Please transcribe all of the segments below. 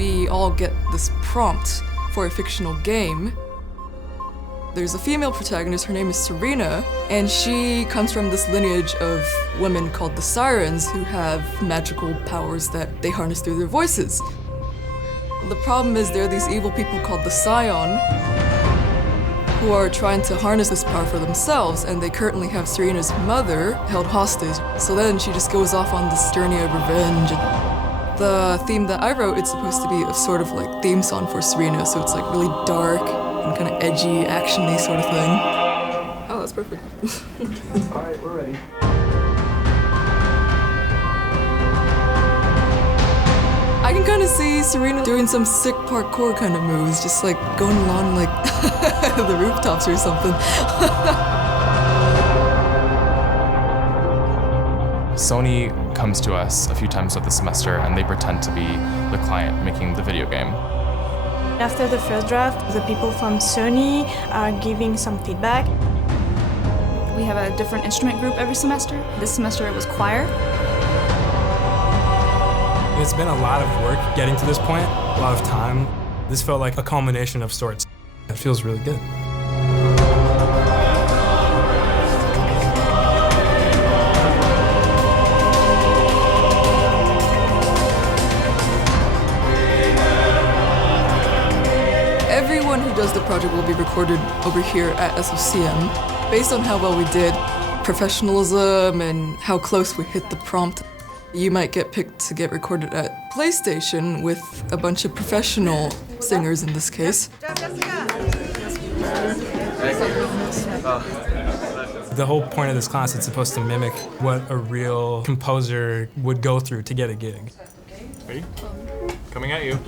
we all get this prompt for a fictional game. There's a female protagonist, her name is Serena, and she comes from this lineage of women called the Sirens who have magical powers that they harness through their voices. The problem is there are these evil people called the Scion who are trying to harness this power for themselves, and they currently have Serena's mother held hostage. So then she just goes off on this journey of revenge. The theme that I wrote, it's supposed to be a sort of like theme song for Serena, so it's like really dark and kind of edgy, action-y sort of thing. Oh, that's perfect. All right, we're ready. I can kind of see Serena doing some sick parkour kind of moves, just like going along like the rooftops or something. SONY comes to us a few times of the semester and they pretend to be the client making the video game. After the first draft, the people from SONY are giving some feedback. We have a different instrument group every semester. This semester it was choir. It's been a lot of work getting to this point, a lot of time. This felt like a culmination of sorts. It feels really good. Everyone who does the project will be recorded over here at Sfcm. Based on how well we did, professionalism, and how close we hit the prompt, you might get picked to get recorded at PlayStation with a bunch of professional singers in this case. The whole point of this class is supposed to mimic what a real composer would go through to get a gig. Ready? Coming at you.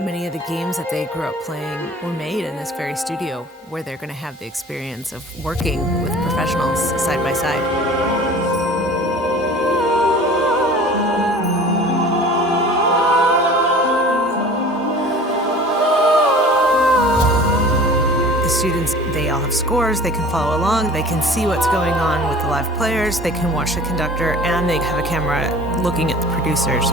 Many of the games that they grew up playing were made in this very studio where they're going to have the experience of working with professionals side by side. The students, they all have scores, they can follow along, they can see what's going on with the live players, they can watch the conductor, and they have a camera looking at the producers.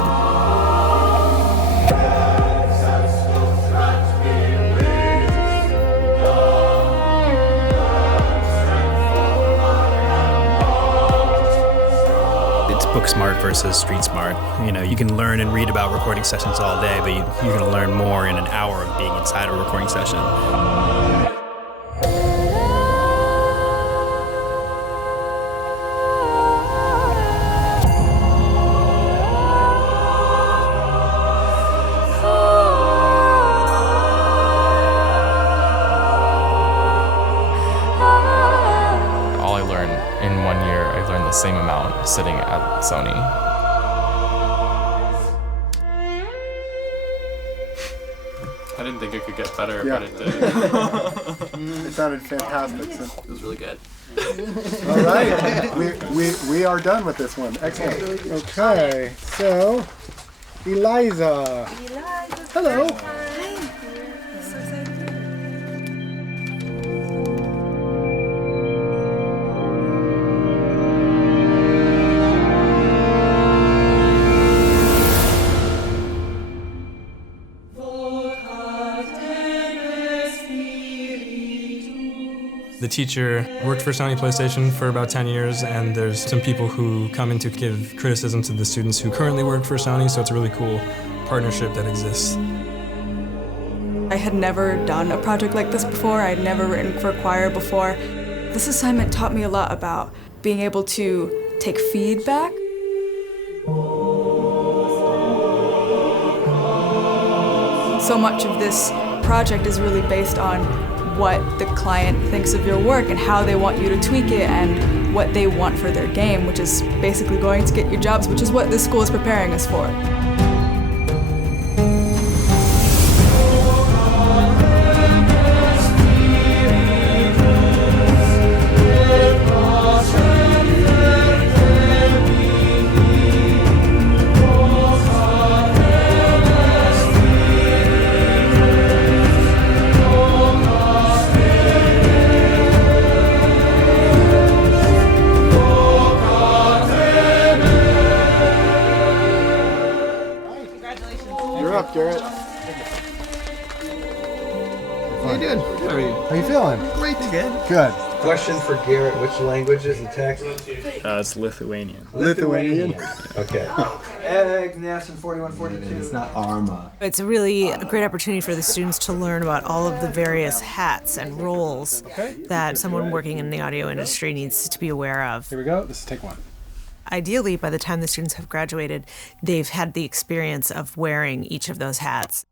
Book smart versus street smart. You know, you can learn and read about recording sessions all day, but you're going to learn more in an hour of being inside a recording session. All I learned in 1 year, I learned the same amount sitting at SONY. I didn't think it could get better, Yeah. but it did. It sounded fantastic. So. It was really good. All right, we are done with this one. Excellent. Okay, so Eliza. Hello. The teacher worked for SONY PlayStation for about 10 years, and there's some people who come in to give criticism to the students who currently work for SONY, so it's a really cool partnership that exists. I had never done a project like this before. I had never written for choir before. This assignment taught me a lot about being able to take feedback. So much of this project is really based on what the client thinks of your work and how they want you to tweak it and what they want for their game, which is basically going to get you jobs, which is what this school is preparing us for. doing? Good. How are you? How you feeling? Great. Good. Good. Question for Garrett, which language is the text? It's Lithuanian. Lithuanian. Okay. Agnes in 4142. It's not Arma. It's really a great opportunity for the students to learn about all of the various hats and roles that someone working in the audio industry needs to be aware of. Here we go. This is take one. Ideally, by the time the students have graduated, they've had the experience of wearing each of those hats.